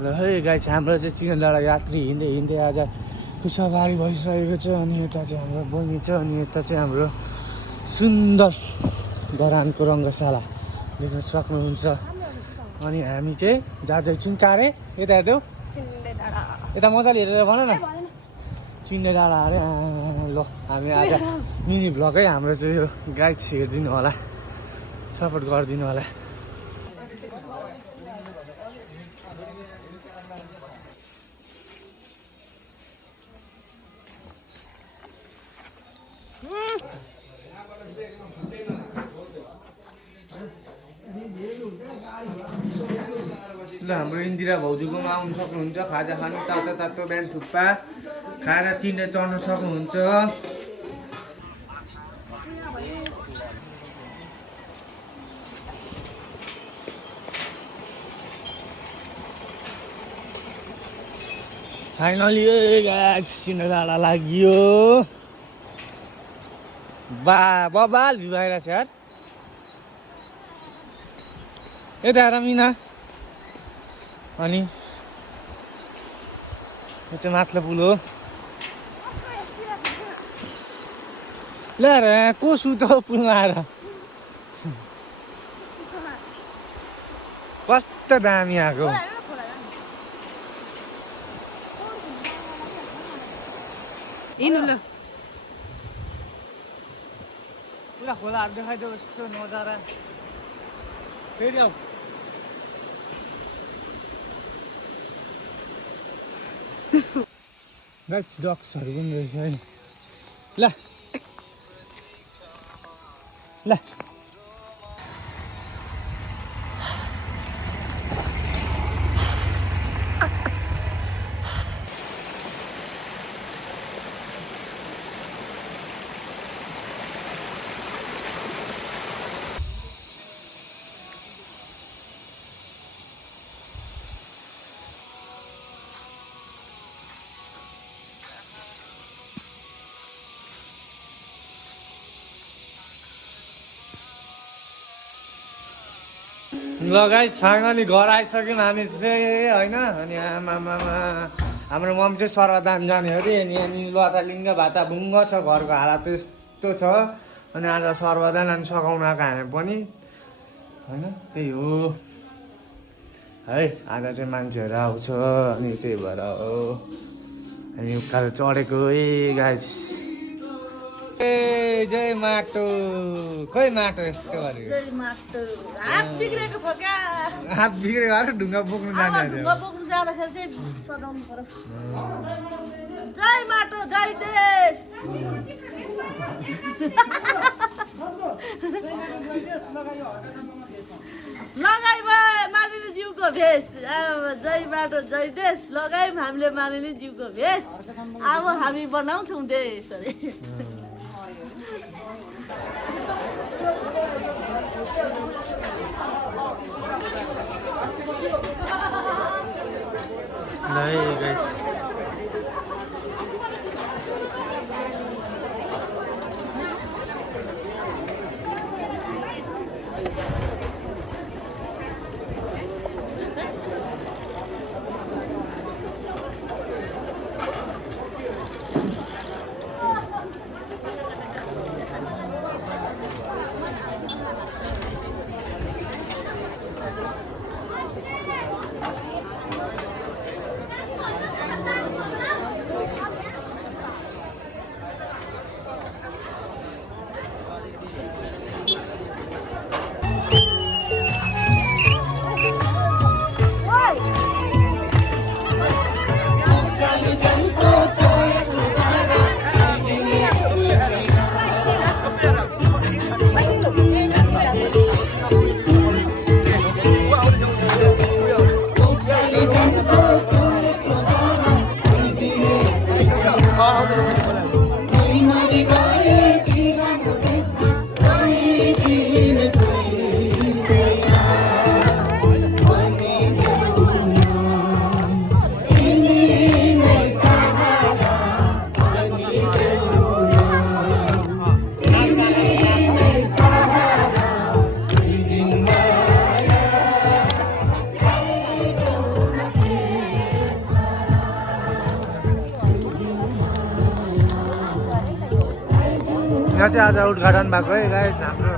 र है गाइस हाम्रो चाहिँ चिनो डाँडा यात्री हिँड्दै हिँड्दै आज सवारी भइसकेको छ। अनि यता चाहिँ हाम्रो बहिनी छ, अनि यता चाहिँ हाम्रो सुन्दर धरानको रङ्गशाला देख्न सक्नुहुन्छ। अनि हामी चाहिँ जाँदैछौँ कारे यता हेर्दै यता मजाले हेरेर भन न चिन्ने डाँडा अरे। ल हामी आज मिनी भ्लगै हाम्रो चाहिँ यो गाइड हेरिदिनु होला, सपोर्ट गरिदिनु होला। ल हाम्रो इन्दिरा भाउजूकोमा आउनु सक्नुहुन्छ, खाजा खानु तातो तातो बिहान थुक्पा खाएर चिन्ने चढ्न सक्नुहुन्छ। फाइनली चिन्ने डाँडा लाग्यो। बबाल भ्यू आइरहेको छ यार। यता हेर मिना। अनि यो चाहिँ माथिल्लो पुल हो। ल्याएर को सुत पुलमा आएर कस्तो दामी आएको। पुरा खोलाहरू देखाइदियो यस्तो नजारा। फेरि आऊ गाइस डक्सहरू पनि रहेछ है। ल ल ल गाइस फाइनली घर आइसक्यौँ हामी चाहिँ होइन। अनि आमामा हाम्रो मम्मी चाहिँ सर्वदान जाने अरे। अनि यहाँनिर लता लिङ्ग भाता भुङ्ग छ, घरको हालत यस्तो छ। अनि आज सर्वदान अनि सघाउन आएको हामी पनि होइन, त्यही हो है। आज चाहिँ मान्छेहरू आउँछ अनि त्यही भएर हो हामी उकालो चढेको है गाइस। ए जय माटो। खोइ माटो यस्तो गरेको। जय माटो। हात बिग्रेको छ क्या। हात बिग्रेको अरे ढुङ्गा बोक्नु जाने। ढुङ्गा बोक्नु जाँदाखेरि चाहिँ सजाउनु पर्यो। जय माटो जय देश। लगाइ भयो मालिनी ज्यूको भेष। जय माटो जय देश लगायौँ हामीले मालिनी ज्यूको भेष। अब हामी बनाउँछौँ देश अरे। Nice guys. यहाँ चाहिँ आज उद्घाटन भएको है गाइस हाम्रो।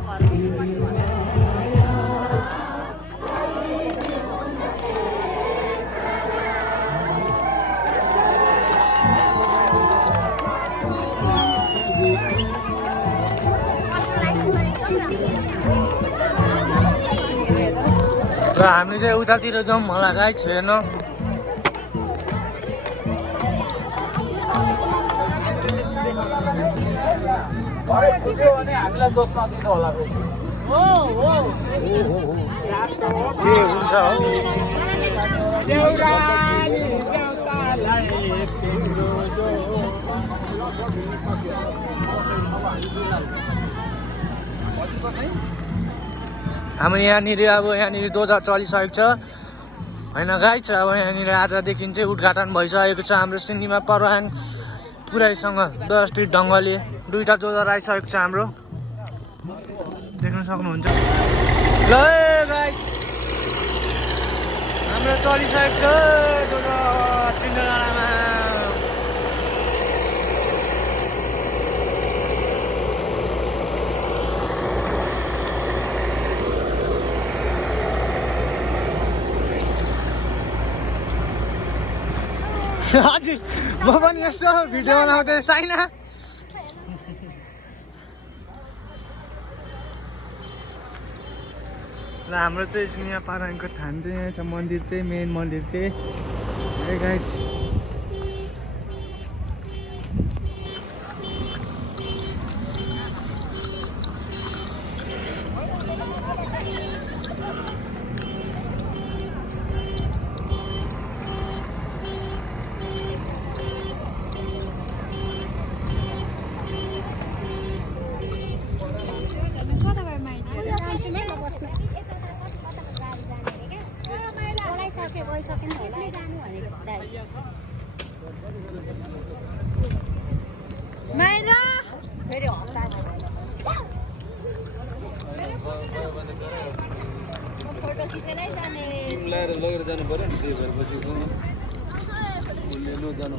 र हामी चाहिँ उतातिर जाउँ होला गाइस हेर्न। के हुन्छ हाम्रो यहाँनिर अब यहाँनिर ध्वजा चलिसकेको छ होइन गाइस। अब यहाँनिर आजदेखि चाहिँ उद्घाटन भइसकेको छ हाम्रो सिन्धीमा पर्वाङ पुराइसँग व्यवस्थित ढङ्गले दुईवटा ध्वजा राखिसकेको छ हाम्रो, देख्न सक्नुहुन्छ। ल गाइस हाम्रो चलिसकेको छ ध्वजा तिनवटामा। हजुर म पनि यसो भिडियो बनाउँदै साइना। र हाम्रो चाहिँ सिनिया पाराङको थान चाहिँ यहाँ छ, मन्दिर चाहिँ मेन मन्दिर चाहिँ है गाइस। माइला फेरि हप्ता फोटो खिचेरै जाने ल्याएर लगेर जानु पर्यो नि, त्यही भएर पछि लो जानु